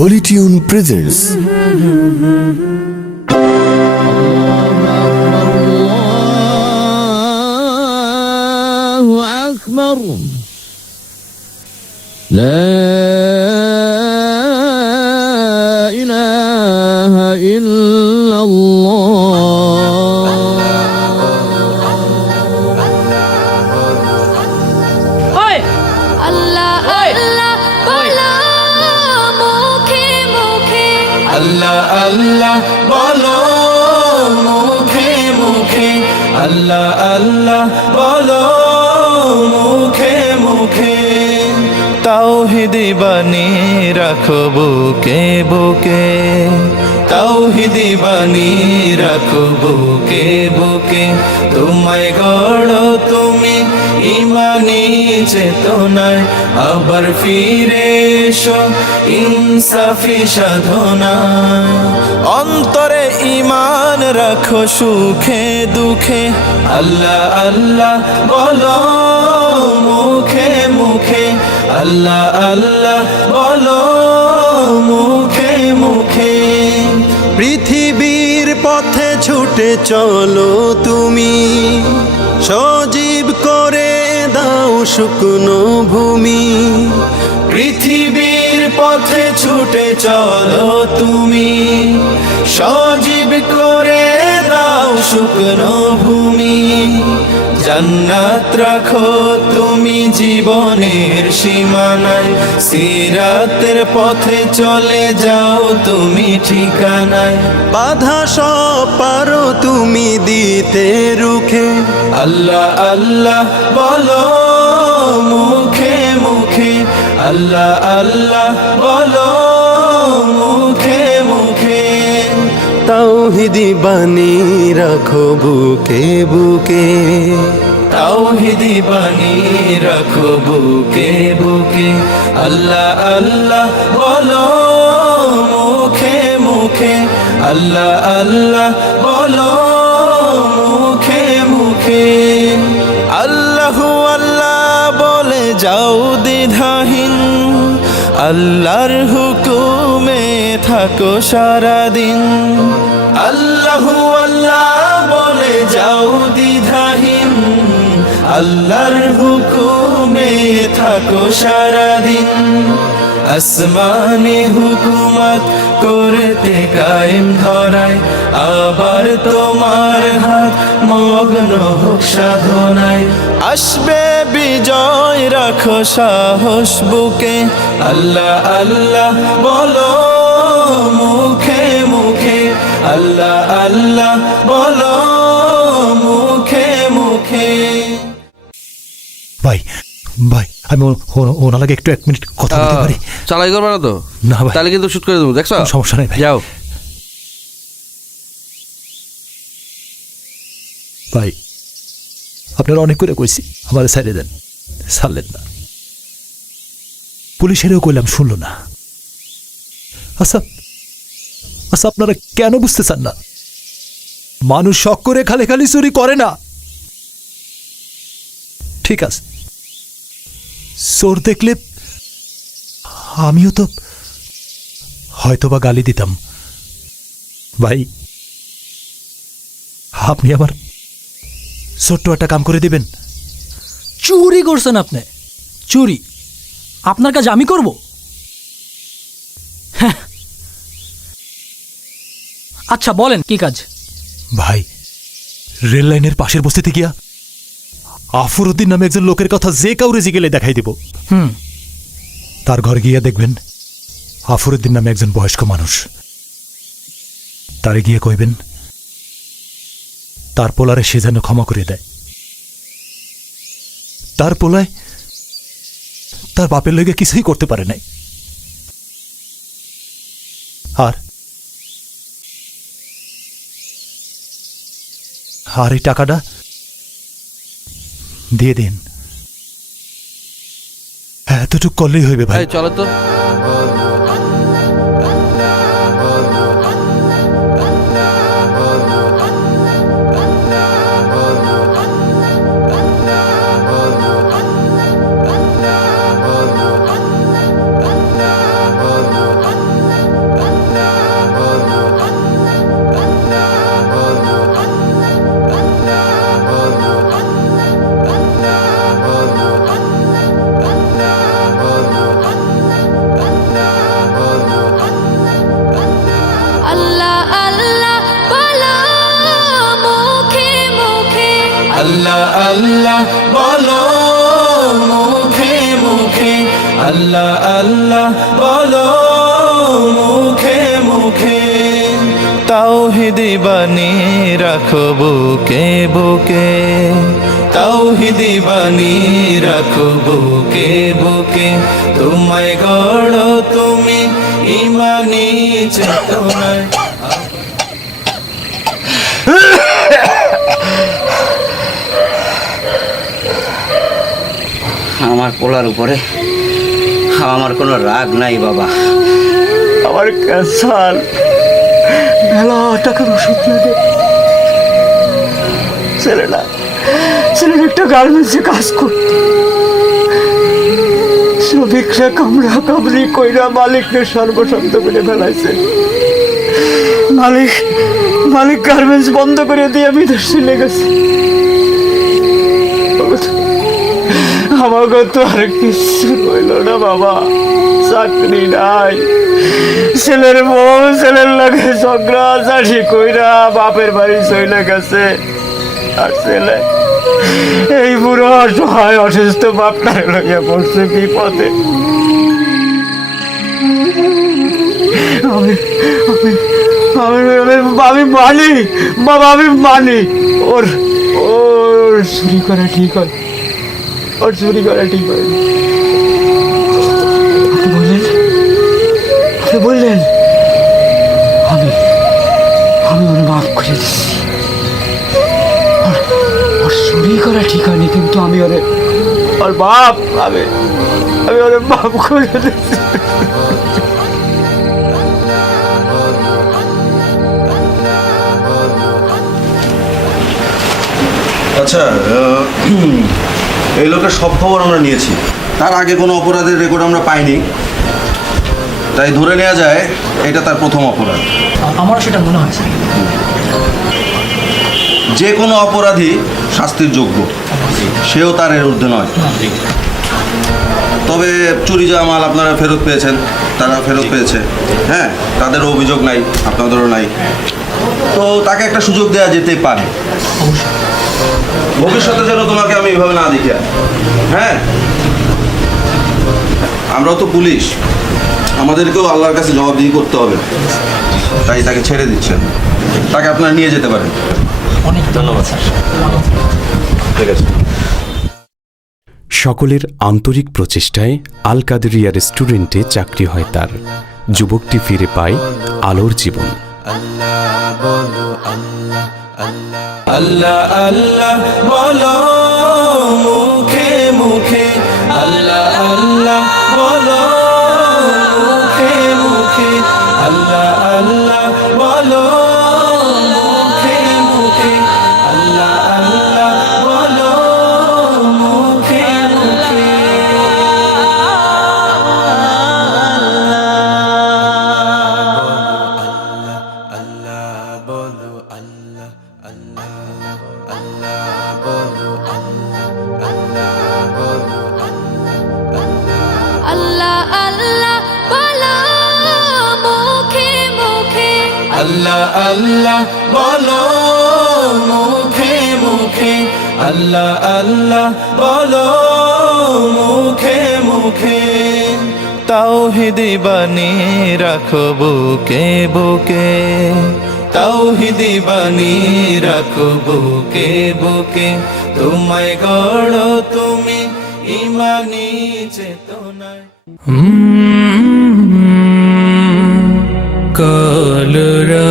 Holy Tune presents Allahu Akbar. La ilaha illallah. আল্লাহ আল্লাহ বলো মুখে মুখে আল্লাহ আল্লাহ বলো মুখে মুখে আল্লাহ আল্লাহ বলো মুখে মুখে তাওহীদি বাণী রাখো বুকে বুকে তাওহীদি বাণী রাখো বুকে বুকে তোমায় গড়ো তুমি ইমানি চেতনায় আবার ফিরে এসো ইনসাফি সাধনায় অন্তরে ঈমান রাখো সুখে দুঃখে আল্লাহ আল্লাহ বলো মুখে মুখে আল্লাহ আল্লাহ বলো মুখে মুখে পৃথিবীর পথে ছুটে চলো তুমি সজীব করে দাও শুকনো ভূমি পৃথিবীর পথে ছুটে চলো তুমি সজীব করে দাও শুকনো ভূমি জান্নাত রাখো তুমি জীবনের সীমানায় সিরাতের পথে চলে যাও তুমি ঠিকানায় বাধা সব পারো তুমি দিতে রুখে আল্লাহ আল্লাহ বলো মুখে মুখে আল্লাহ আল্লাহ বলো মুখে মুখে তাওহীদি বাণী রাখো বুকে বুকে তাওহীদি বাণী রাখো বুকে বুকে আল্লাহ আল্লাহ বলো মুখে মুখে আল্লাহ আল্লাহ বলো মুখে মুখে আল্লাহু আল্লাহ বলে যাও দ্বিধাহীন আল্লাহর হুকুমে থাকো সারাদিন আল্লাহু আল্লাহ বলে যাও দ্বিধাহীন আল্লাহর হুকুমে থাকো সারাদিন আসমানে হুকুমত করতে কায়েম ধরায় আবার তোমার হাত মগ্ন হোক সাধনায় আসবে বিজয় রাখো সাহস বুকে আল্লাহ আল্লাহ বলো মুখে মুখে আল্লাহ আল্লাহ বলো মুখে মুখে ভাই ভাই আমি ওনার লাগে একটু 1 মিনিট কথা বলতে পারি? চালাই করবে না তো? না ভাই, তাহলে কিন্তু শুট করে দেবো, দেখছো? কোনো সমস্যা নাই ভাই। যাও ভাই আপনারা অনেক করে কইছি আমার সাইডে দেন, ছাড়লেন না। পুলিশেরও কইলাম, শুনলো না। আচ্ছা আচ্ছা আপনারা কেন বুঝতে চান না? মানুষ শখ করে খালি খালি চুরি করে না। ঠিক আছে, চোর দেখলে আমিও তো হয়তোবা গালি দিতাম। ভাই আপনি আমার ছোট্ট একটা কাম করে দিবেন? চুরি করছেন আপনি? চুরি আপনার কাজ আমি করব? হ্যাঁ, আচ্ছা বলেন কি কাজ? ভাই রেল লাইনের পাশের বস্তিতে গিয়া আফরউদ্দিন নামে একজন লোকের কথা যে কাউরে জিগেলে দেখাই দিব। তার ঘর গিয়া দেখবেন আফরউদ্দিন নামে একজন বয়স্ক মানুষ। তারে গিয়ে কইবেন তার পোলারে সে যেন ক্ষমা করে দেয়। তার পোলায় তার বাপের লইগে কিছুই করতে পারে নাই। আর এই টাকাটা দিয়ে দিন। এতটুক করলেই হইবে ভাই। চলো তো। আল্লাহ আল্লাহ বলো মুখে মুখে, তাওহীদি বাণী রাখো বুকে বুকে, তাওহীদি বাণী রাখো বুকে বুকে। তোমায় গড়ো তুমি ঈমানি চেতনায়। আমার পোলার উপরে আমার কোনো রাগ নাই বাবা। আমার ক্যান্সার, মেলা টাকার ওষুধ লাগে। ছেলেটা একটা গার্মেন্টসে কাজ করত, শ্রমিকরা কামড়া কামড়ি কইরা মালিককে সর্বশান্ত করে ফেলাইছে। মালিক গার্মেন্টস বন্ধ করে দিয়ে বিদেশ চলে গেছে। আমাকে তো আর কিছু রইল না বাবা, চাকরি নাই, ছেলের বউ ছেলের লাগে ঝগড়া ঝাড়ি কইরা বাপের বাড়ি চলে গেছে। আর ছেলে এই বুড়ো অসহায় অসুস্থ বাপটার লইয়া পড়ছে বিপদে। আমি মানি বাবা, আমি মানি ওর চুরি করা ঠিক হয়, ওর চুরি করা ঠিক হয়। আপনি বললেন আমি ওর মাফ করে দিচ্ছি। ওর চুরি করা ঠিক হয়নি, কিন্তু আমি ওর বাপ, আমি ওরে মাফ করে দিচ্ছি। আচ্ছা, এই লোকের সব খবর আমরা নিয়েছি। তার আগে কোনো অপরাধের রেকর্ড আমরা পাইনি, তাই ধরে নেওয়া যায় এটা তার প্রথম অপরাধ। আমারও সেটা মনে হয়েছে। যে কোনো অপরাধী শাস্তির যোগ্য, সেও তার এর ঊর্ধ্বে নয়। তবে চুরি যাওয়া মাল আপনারা ফেরত পেয়েছেন, তারা ফেরত পেয়েছে, হ্যাঁ, তাদেরও অভিযোগ নাই, আপনাদেরও নাই। তো তাকে একটা সুযোগ দেওয়া যেতে পারে, ভবিষ্যতে যেন তোমাকে আমি এভাবে না দেখি। হ্যাঁ, আমরাও তো পুলিশ, আমাদেরকেও আল্লাহর কাছে জবাবদিহি করতে হবে, তাই তাকে ছেড়ে দিচ্ছেন। তাকে আপনারা নিয়ে যেতে পারেন। অনেক ধন্যবাদ স্যার। ঠিক আছে। সকলের আন্তরিক প্রচেষ্টায় আল কাদেরিয়া রেস্টুরেন্টে চাকরি হয় তার। যুবকটি ফিরে পায় আলোর জীবন। আল্লাহ আল্লাহ বলো মুখে মুখে, আল্লাহ আল্লাহ বলো মুখে মুখে, আল্লাহ আল্লাহ বলো মুখে মুখে, আল্লাহ আল্লাহ বলো মুখে মুখে। আল্লাহ আল্লাহ বলো মুখে মুখে, আল্লাহ আল্লাহ বলো মুখে মুখে, আল্লাহ আল্লাহ বলো মুখে মুখে। তাওহীদি বাণী রাখো বুকে বুকে, তাওহীদি বাণী রাখো বুকে বুকে। তোমায় গড়ো তুমি ঈমানি চেতনায়। কলরা